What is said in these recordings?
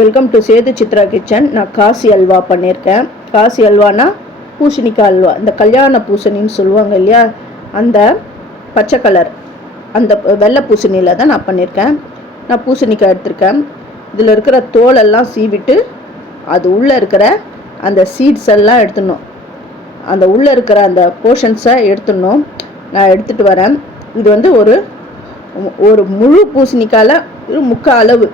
Welcome to Sethu Chitra kitchen நான் காசி அல்வா பண்ணியிருக்கேன் காசி அல்வானா பூசணிக்காய் அல்வா. இந்த கல்யாண பூசணின்னு சொல்லுவாங்க இல்லையா? அந்த பச்சை கலர். அந்த வெள்ளை பூசணியில் தான் நான் பண்ணியிருக்கேன் நான் பூசணிக்காய் எடுத்திருக்கேன். இதில் இருக்கிற தோலெல்லாம் சீவிட்டு அது உள்ளே இருக்கிற அந்த சீட்ஸ் எல்லாம் எடுத்துடணும். அந்த உள்ளே இருக்கிற அந்த போர்ஷன்ஸை எடுத்துடணும். நான் எடுத்துகிட்டு வரேன். இது வந்து ஒரு ஒரு முழு பூசணிக்காயில் முக்கால் அளவு.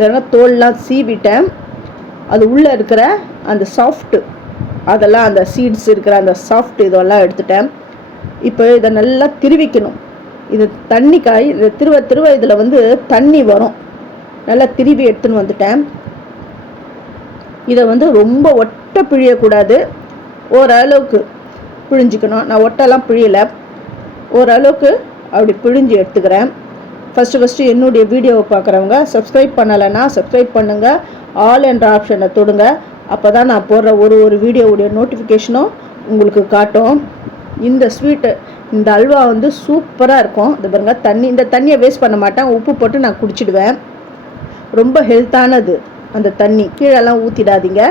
இதெல்லாம் தோல்லாம் சீவிட்டேன். அது உள்ளே இருக்கிற அந்த சாஃப்ட்டு அதெல்லாம் அந்த சீட்ஸ் இருக்கிற அந்த சாஃப்ட் இதெல்லாம் எடுத்துட்டேன். இப்போ இதை நல்லா திருவிக்கணும். இது தண்ணி காய் இந்த திருவ திருவ இதில் வந்து தண்ணி வரும். நல்லா திருவி எடுத்துன்னு வந்துட்டேன். இதை வந்து ரொம்ப ஒட்ட பிழியக்கூடாது. ஓரளவுக்கு பிழிஞ்சிக்கணும். நான் ஒட்டெல்லாம் பிழியலை. ஓரளவுக்கு அப்படி பிழிஞ்சு எடுத்துக்கிறேன். ஃபஸ்ட்டு ஃபஸ்ட்டு என்னுடைய வீடியோவை பார்க்குறவங்க சப்ஸ்கிரைப் பண்ணலைன்னா சப்ஸ்கிரைப் பண்ணுங்கள் ஆல் என்ற ஆப்ஷனை தொடுங்க. அப்போ தான் நான் போடுற ஒரு ஒரு வீடியோவுடைய நோட்டிஃபிகேஷனும் உங்களுக்கு காட்டும். இந்த ஸ்வீட்டு இந்த அல்வா வந்து சூப்பராக இருக்கும். இது பாருங்கள் தண்ணி இந்த தண்ணியை வேஸ்ட் பண்ண மாட்டேன். உப்பு போட்டு நான் குடிச்சிடுவேன். ரொம்ப ஹெல்த்தானது அந்த தண்ணி. கீழெல்லாம் ஊற்றிடாதீங்க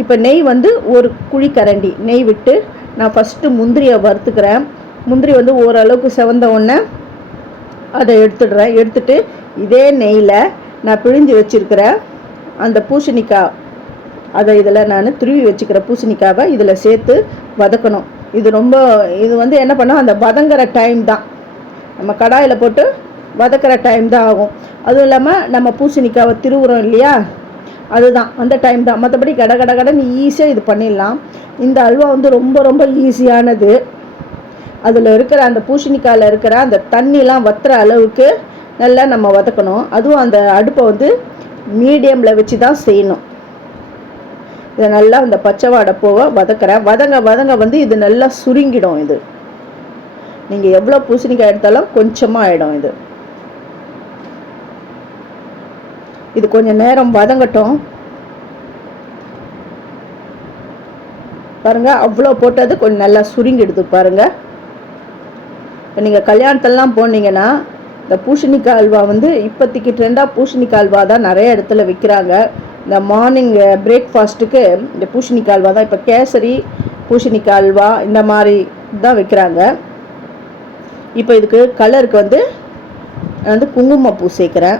இப்போ நெய் வந்து ஒரு குழி கரண்டி. நெய் விட்டு நான் ஃபஸ்ட்டு முந்திரியை வறுத்துக்கிறேன். முந்திரி வந்து ஓரளவுக்கு செவந்த உடனே அதை எடுத்துடுறேன். எடுத்துட்டு இதே நெய்யில் நான் பிழிஞ்சு வச்சுருக்கிற அந்த பூசணிக்காய் அதை இதில் நான் துருவி வச்சுக்கிற பூசணிக்காவை இதில் சேர்த்து வதக்கணும். இது ரொம்ப இது வந்து என்ன பண்ணோம்? அந்த வதங்குற டைம் தான். நம்ம கடாயில் போட்டு வதக்கிற டைம் தான் ஆகும். அதுவும் இல்லாமல் நம்ம பூசணிக்காவை திருவுறோம் இல்லையா? அதுதான். அந்த டைம் தான். மற்றபடி கட கட கடன்னு ஈஸியாக இது பண்ணிடலாம். இந்த அல்வா வந்து ரொம்ப ரொம்ப ஈஸியானது அதில் இருக்கிற அந்த பூசணிக்காயில் இருக்கிற அந்த தண்ணிலாம் வத்துற அளவுக்கு நல்லா நம்ம வதக்கணும். அதுவும் அந்த அடுப்பை வந்து மீடியமில் வச்சு தான் செய்யணும். இதை நல்லா அந்த பச்சை வாடை போக வதக்கிறேன். வதங்க வதங்க வந்து இது நல்லா சுருங்கிடும் இது. நீங்கள் எவ்வளோ பூசணிக்காய் எடுத்தாலும் கொஞ்சமாக ஆகிடும் இது. இது கொஞ்சம் நேரம் வதங்கட்டும். பாருங்கள் அவ்வளோ போட்டது கொஞ்சம் நல்லா சுருங்கிடுது பாருங்கள் இப்போ நீங்கள் கல்யாணத்தெல்லாம் போனீங்கன்னா இந்த பூசணிக்காய் அல்வா வந்து இப்போதைக்கு ட்ரெண்டாக பூசணிக்காய் அல்வா தான் நிறைய இடத்துல விற்கிறாங்க இந்த மார்னிங் பிரேக்ஃபாஸ்ட்டுக்கு இந்த பூசணிக்காய் அல்வா தான். இப்போ கேசரி பூசணிக்காய் அல்வா இந்த மாதிரி தான் விற்கிறாங்க இப்போ இதுக்கு கலருக்கு வந்து நான் வந்து குங்குமப்பூ சேர்க்குறேன்.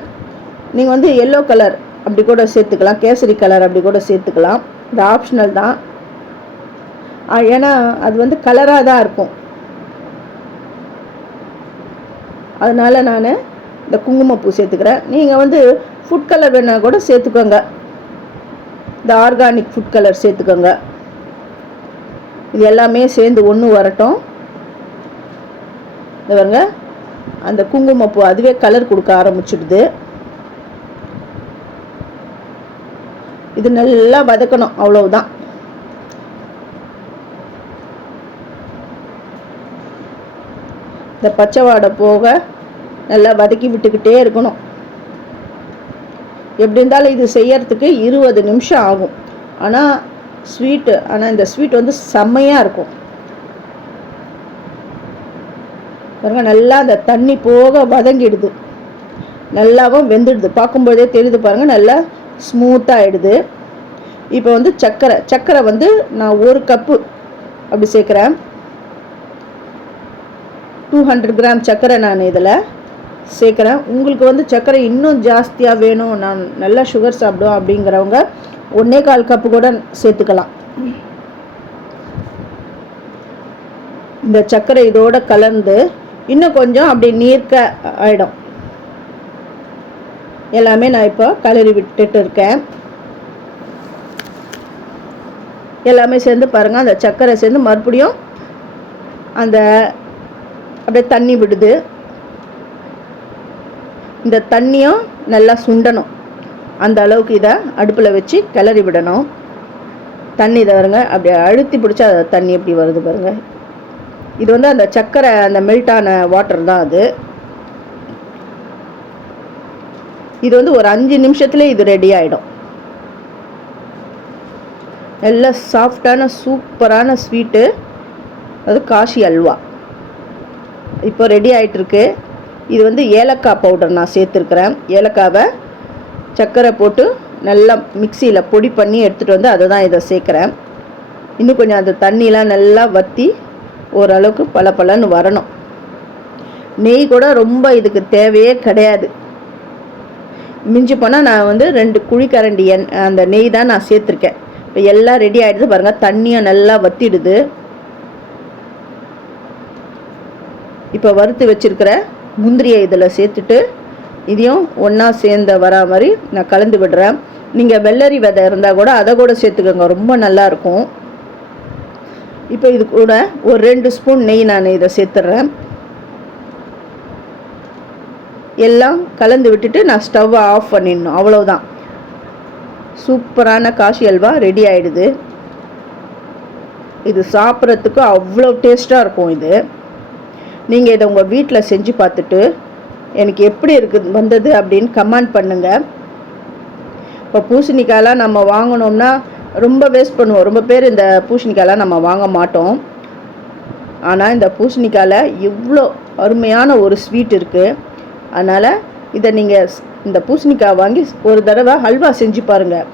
நீங்கள் வந்து எல்லோ கலர் அப்படி கூட சேர்த்துக்கலாம். கேசரி கலர் அப்படி கூட சேர்த்துக்கலாம். இது ஆப்ஷனல் தான். ஏன்னா அது வந்து கலராக தான் இருக்கும். அதனால் நான் இந்த குங்குமப்பூ சேர்த்துக்கிறேன். நீங்கள் வந்து ஃபுட் கலர் வேணால் கூட சேர்த்துக்கோங்க. இந்த ஆர்கானிக் ஃபுட் கலர் சேர்த்துக்கோங்க. இது எல்லாமே சேர்ந்து ஒன்று வரட்டும். இந்த பாருங்க அந்த குங்குமப்பூ அதுவே கலர் கொடுக்க ஆரம்பிச்சிடுது. இது நல்லா வதக்கணும் அவ்வளவுதான். இந்த பச்சை வாடை போக நல்லா வதக்கி விட்டுக்கிட்டே இருக்கணும். எப்படி இருந்தாலும் இது செய்யறதுக்கு இருபது நிமிஷம் ஆகும். ஆனால் ஸ்வீட்டு ஆனால் இந்த ஸ்வீட் வந்து செம்மையாக இருக்கும். பாருங்க நல்லா அந்த தண்ணி போக வதங்கிடுது. நல்லாவும் வெந்துடுது. பார்க்கும்போதே தெரியுது பாருங்க நல்லா ஸ்மூத்தாகிடுது இப்போ வந்து சர்க்கரை சர்க்கரை வந்து நான் ஒரு கப்பு அப்படி சேர்க்குறேன். டூ ஹண்ட்ரட் கிராம் சர்க்கரை நான் இதில் சேர்க்குறேன். உங்களுக்கு வந்து சர்க்கரை இன்னும் ஜாஸ்தியாக வேணும். நான் நல்லா சுகர் சாப்பிடுவோம் அப்படிங்கிறவங்க ஒன்றே கால் கப்பு கூட சேர்த்துக்கலாம். இந்த சர்க்கரை இதோட கலந்து இன்னும் கொஞ்சம் அப்படி நீர்க்க ஆயிடும். எல்லாமே நான் இப்போ கலரி விட்டுட்டு இருக்கேன். எல்லாமே சேர்ந்து பாருங்கள் அந்த சர்க்கரை சேர்ந்து மறுபடியும் அந்த அப்படியே தண்ணி விடுது. இந்த தண்ணியும் நல்லா சுண்டணும். அந்த அளவுக்கு இதை அடுப்பில் வச்சு கிளறி விடணும். தண்ணி இதை வருங்க அப்படியே அழுத்தி பிடிச்சா அது தண்ணி எப்படி வருது பாருங்க. இது வந்து அந்த சர்க்கரை அந்த மெல்ட்டான வாட்டர் தான் அது. இது வந்து ஒரு அஞ்சு நிமிஷத்துலேயே இது ரெடி ஆகிடும் நல்ல சாஃப்டான சூப்பரான ஸ்வீட்டு அது காஷி அல்வா. இப்போ ரெடி ஆகிட்டுருக்கு இது வந்து ஏலக்காய் பவுடர் நான் சேர்த்துருக்குறேன். ஏலக்காவை சர்க்கரை போட்டு நல்லா மிக்சியில் பொடி பண்ணி எடுத்துகிட்டு வந்து அதை தான் இதை சேர்க்குறேன். இன்னும் கொஞ்சம் அந்த தண்ணிலாம் நல்லா வற்றி ஓரளவுக்கு பல வரணும். நெய் கூட ரொம்ப இதுக்கு தேவையே கிடையாது. மிஞ்சி போனால் நான் வந்து ரெண்டு குழிக்கரண்டி எண் அந்த நெய் தான் நான் சேர்த்துருக்கேன். இப்போ எல்லாம் ரெடி ஆகிடுது பாருங்கள் தண்ணியும் நல்லா வத்திடுது. இப்போ வறுத்து வச்சுருக்கிற முந்திரியை இதில் சேர்த்துட்டு இதையும் ஒன்றா சேர்ந்த வரா மாதிரி நான் கலந்து விடுறேன். நீங்கள் வெள்ளரி விதை இருந்தால் கூட அதை கூட சேர்த்துக்கோங்க ரொம்ப நல்லாயிருக்கும் இப்போ இது கூட ஒரு ரெண்டு ஸ்பூன் நெய் நான் இதை சேர்த்துட்றேன். எல்லாம் கலந்து விட்டுட்டு நான் ஸ்டவ்வை ஆஃப் பண்ணிடணும் அவ்வளோதான் சூப்பரான காஷி அல்வா ரெடி ஆகிடுது இது சாப்பிட்றதுக்கு அவ்வளோ டேஸ்ட்டாக இருக்கும் இது. நீங்கள் இதை உங்கள் வீட்டில் செஞ்சு பார்த்துட்டு எனக்கு எப்படி இருக்குது வந்தது அப்படின்னு கமெண்ட் பண்ணுங்கள் இப்போ பூசணிக்காயெலாம் நம்ம வாங்கினோம்னா ரொம்ப வேஸ்ட் பண்ணுவோம். ரொம்ப பேர் இந்த பூசணிக்காயெலாம் நம்ம வாங்க மாட்டோம். ஆனால் இந்த பூசணிக்காயில் இவ்வளோ அருமையான ஒரு ஸ்வீட் இருக்குது அதனால் இதை நீங்கள் இந்த பூசணிக்காய் வாங்கி ஒரு தடவை ஹல்வா செஞ்சு பாருங்கள்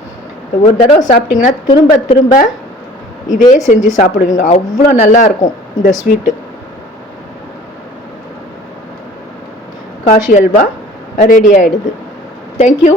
ஒரு தடவை சாப்பிட்டிங்கன்னா திரும்ப திரும்ப இதே செஞ்சு சாப்பிடுவீங்க. அவ்வளோ நல்லாயிருக்கும் இந்த ஸ்வீட்டு காஷி அல்வா ரெடி ஆகிடுது தேங்க்யூ